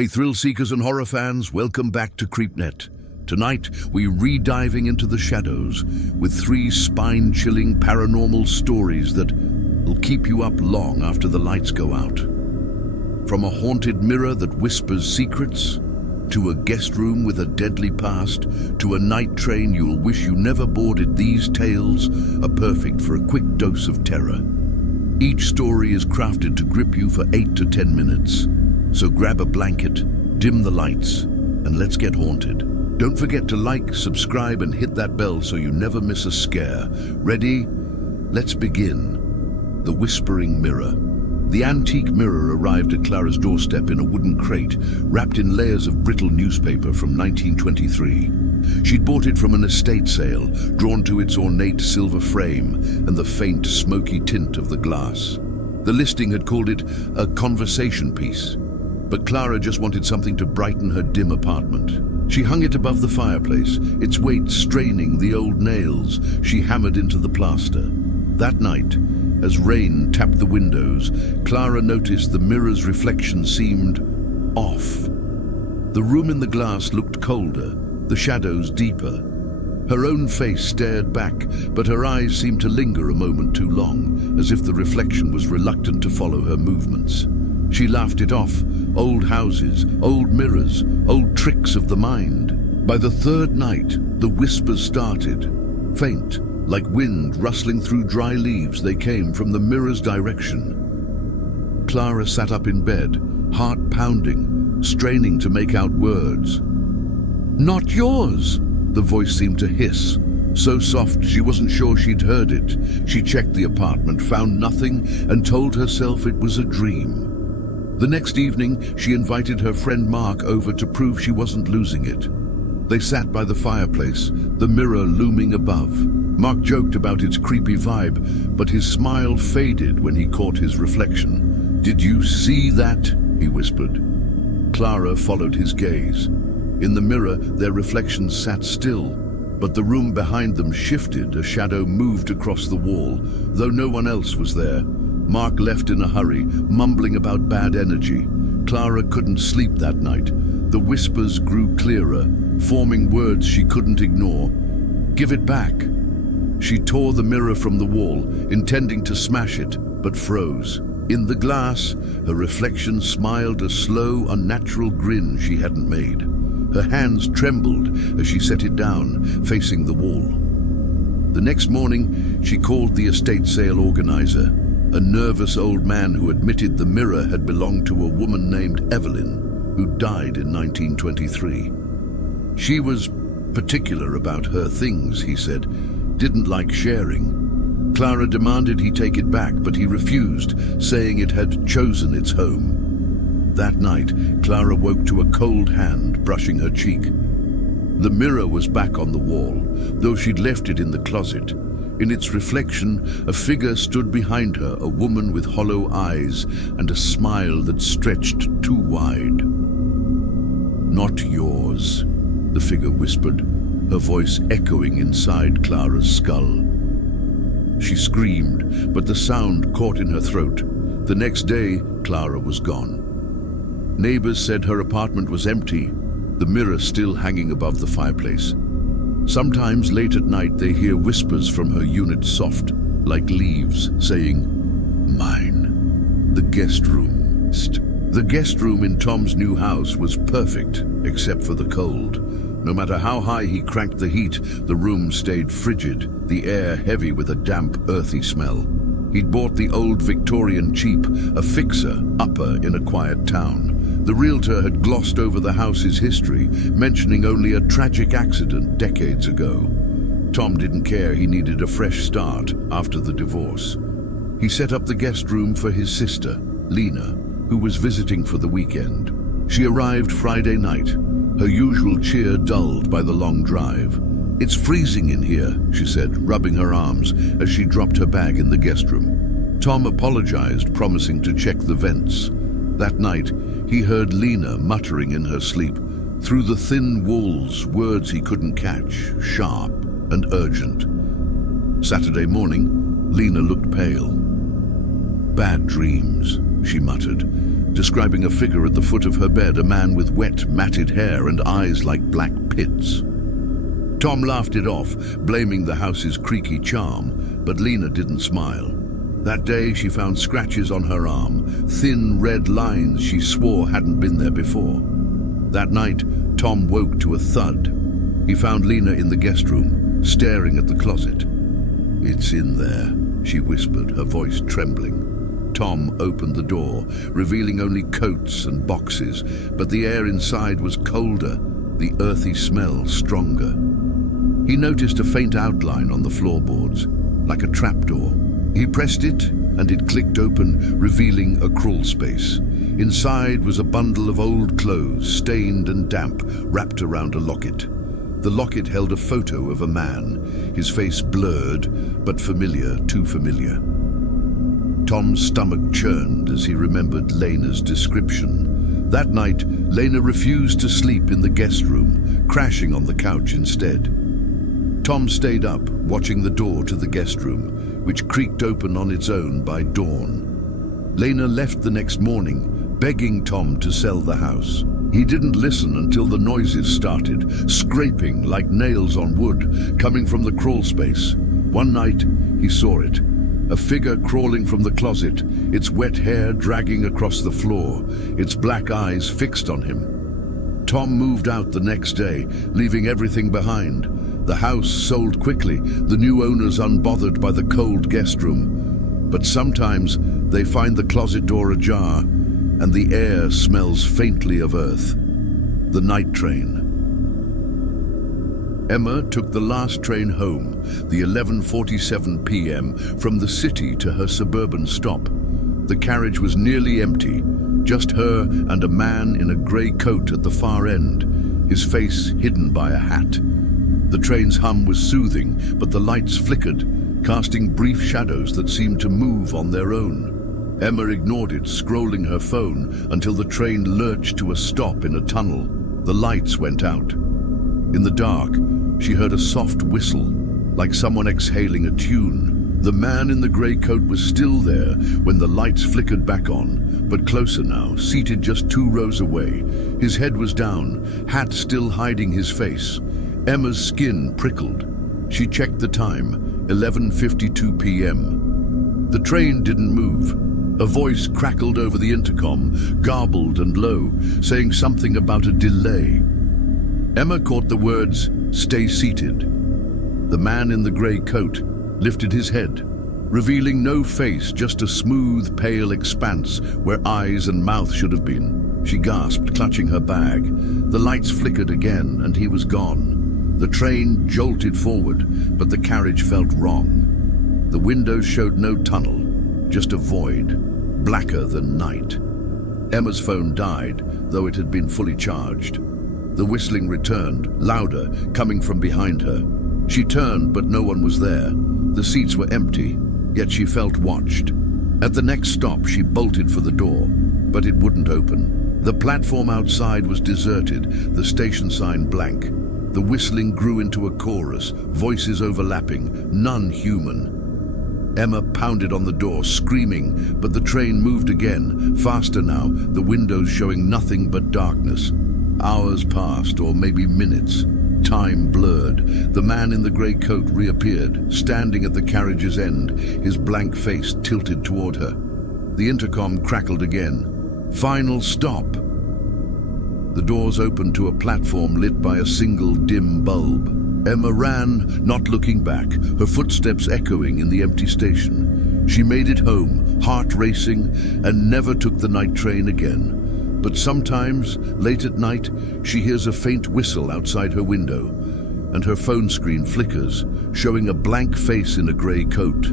Hey thrill seekers and horror fans, welcome back to CreepNet. Tonight, we're re-diving into the shadows with 3 spine-chilling paranormal stories that will keep you up long after the lights go out. From a haunted mirror that whispers secrets, to a guest room with a deadly past, to a night train you'll wish you never boarded, these tales are perfect for a quick dose of terror. Each story is crafted to grip you for 8 to 10 minutes. So grab a blanket, dim the lights, and let's get haunted. Don't forget to like, subscribe, and hit that bell so you never miss a scare. Ready? Let's begin. The Whispering Mirror. The antique mirror arrived at Clara's doorstep in a wooden crate, wrapped in layers of brittle newspaper from 1923. She'd bought it from an estate sale, drawn to its ornate silver frame and the faint, smoky tint of the glass. The listing had called it a conversation piece, but Clara just wanted something to brighten her dim apartment. She hung it above the fireplace, its weight straining the old nails she hammered into the plaster. That night, as rain tapped the windows, Clara noticed the mirror's reflection seemed off. The room in the glass looked colder, the shadows deeper. Her own face stared back, but her eyes seemed to linger a moment too long, as if the reflection was reluctant to follow her movements. She laughed it off. Old houses, old mirrors, old tricks of the mind. By the 3rd night, the whispers started. Faint, like wind rustling through dry leaves, they came from the mirror's direction. Clara sat up in bed, heart pounding, straining to make out words. "Not yours!" The voice seemed to hiss, so soft she wasn't sure she'd heard it. She checked the apartment, found nothing, and told herself it was a dream. The next evening, she invited her friend Mark over to prove she wasn't losing it. They sat by the fireplace, the mirror looming above. Mark joked about its creepy vibe, but his smile faded when he caught his reflection. "Did you see that?" he whispered. Clara followed his gaze. In the mirror, their reflections sat still, but the room behind them shifted. A shadow moved across the wall, though no one else was there. Mark left in a hurry, mumbling about bad energy. Clara couldn't sleep that night. The whispers grew clearer, forming words she couldn't ignore. "Give it back." She tore the mirror from the wall, intending to smash it, but froze. In the glass, her reflection smiled a slow, unnatural grin she hadn't made. Her hands trembled as she set it down, facing the wall. The next morning, she called the estate sale organizer, a nervous old man who admitted the mirror had belonged to a woman named Evelyn, who died in 1923. She was particular about her things, he said, didn't like sharing. Clara demanded he take it back, but he refused, saying it had chosen its home. That night, Clara woke to a cold hand brushing her cheek. The mirror was back on the wall, though she'd left it in the closet. In its reflection, a figure stood behind her, a woman with hollow eyes and a smile that stretched too wide. "Not yours," the figure whispered, her voice echoing inside Clara's skull. She screamed, but the sound caught in her throat. The next day, Clara was gone. Neighbors said her apartment was empty, the mirror still hanging above the fireplace. Sometimes late at night they hear whispers from her unit, soft, like leaves, saying, "Mine." The guest room. The guest room in Tom's new house was perfect, except for the cold. No matter how high he cranked the heat, the room stayed frigid, the air heavy with a damp, earthy smell. He'd bought the old Victorian cheap, a fixer-upper in a quiet town. The realtor had glossed over the house's history, mentioning only a tragic accident decades ago. Tom didn't care. He needed a fresh start after the divorce. He set up the guest room for his sister, Lena, who was visiting for the weekend. She arrived Friday night, her usual cheer dulled by the long drive. "It's freezing in here," she said, rubbing her arms as she dropped her bag in the guest room. Tom apologized, promising to check the vents. That night, he heard Lena muttering in her sleep. Through the thin walls, words he couldn't catch, sharp and urgent. Saturday morning, Lena looked pale. "Bad dreams," she muttered. describing a figure at the foot of her bed, a man with wet, matted hair and eyes like black pits. Tom laughed it off, blaming the house's creaky charm, but Lena didn't smile. That day she found scratches on her arm, thin red lines she swore hadn't been there before. That night, Tom woke to a thud. He found Lena in the guest room, staring at the closet. "It's in there," she whispered, her voice trembling. Tom opened the door, revealing only coats and boxes, but the air inside was colder, the earthy smell stronger. He noticed a faint outline on the floorboards, like a trapdoor. He pressed it, and it clicked open, revealing a crawl space. Inside was a bundle of old clothes, stained and damp, wrapped around a locket. The locket held a photo of a man, his face blurred, but familiar, too familiar. Tom's stomach churned as he remembered Lena's description. That night, Lena refused to sleep in the guest room, crashing on the couch instead. Tom stayed up, watching the door to the guest room, which creaked open on its own by dawn. Lena left the next morning, begging Tom to sell the house. He didn't listen until the noises started, scraping like nails on wood, coming from the crawl space. One night, he saw it. A figure crawling from the closet, its wet hair dragging across the floor, its black eyes fixed on him. Tom moved out the next day, leaving everything behind. The house sold quickly, the new owners unbothered by the cold guest room. But sometimes they find the closet door ajar, and the air smells faintly of earth. The night train. Emma took the last train home, the 11:47 p.m., from the city to her suburban stop. The carriage was nearly empty, just her and a man in a grey coat at the far end, his face hidden by a hat. The train's hum was soothing, but the lights flickered, casting brief shadows that seemed to move on their own. Emma ignored it, scrolling her phone until the train lurched to a stop in a tunnel. The lights went out. In the dark, she heard a soft whistle, like someone exhaling a tune. The man in the grey coat was still there when the lights flickered back on, but closer now, seated just 2 rows away. His head was down, hat still hiding his face. Emma's skin prickled. She checked the time, 11:52 p.m. The train didn't move. A voice crackled over the intercom, garbled and low, saying something about a delay. Emma caught the words, "Stay seated." The man in the grey coat lifted his head, revealing no face, just a smooth, pale expanse where eyes and mouth should have been. She gasped, clutching her bag. The lights flickered again, and he was gone. The train jolted forward, but the carriage felt wrong. The windows showed no tunnel, just a void, blacker than night. Emma's phone died, though it had been fully charged. The whistling returned, louder, coming from behind her. She turned, but no one was there. The seats were empty, yet she felt watched. At the next stop, she bolted for the door, but it wouldn't open. The platform outside was deserted, the station sign blank. The whistling grew into a chorus, voices overlapping, none human. Emma pounded on the door, screaming, but the train moved again, faster now, the windows showing nothing but darkness. Hours passed, or maybe minutes. Time blurred. The man in the grey coat reappeared, standing at the carriage's end, his blank face tilted toward her. The intercom crackled again. Final stop. The doors opened to a platform lit by a single dim bulb. Emma ran, not looking back, her footsteps echoing in the empty station. She made it home, heart racing, and never took the night train again. But sometimes, late at night, she hears a faint whistle outside her window, and her phone screen flickers, showing a blank face in a grey coat.